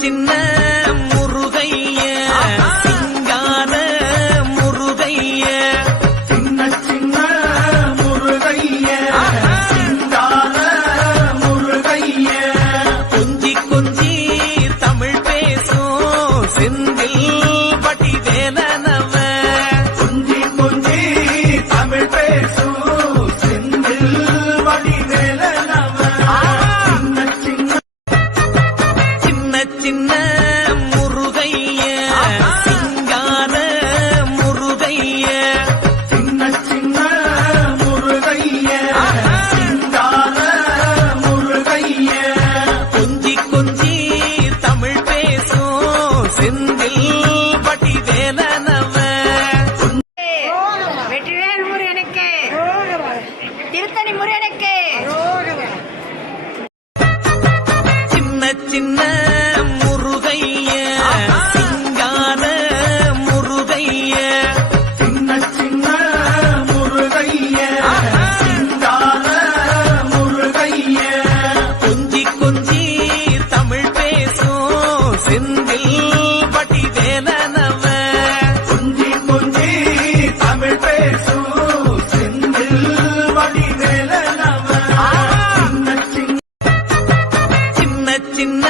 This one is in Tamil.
சின்ன திருத்தணி முருகனுக்கு. சின்ன சின்ன முருகைய சிங்கார முருகைய. சின்ன சின்ன முருகைய சிங்கார முருகைய. கொஞ்சி கொஞ்சி தமிழ் பேசும் செந்தில் சின்ன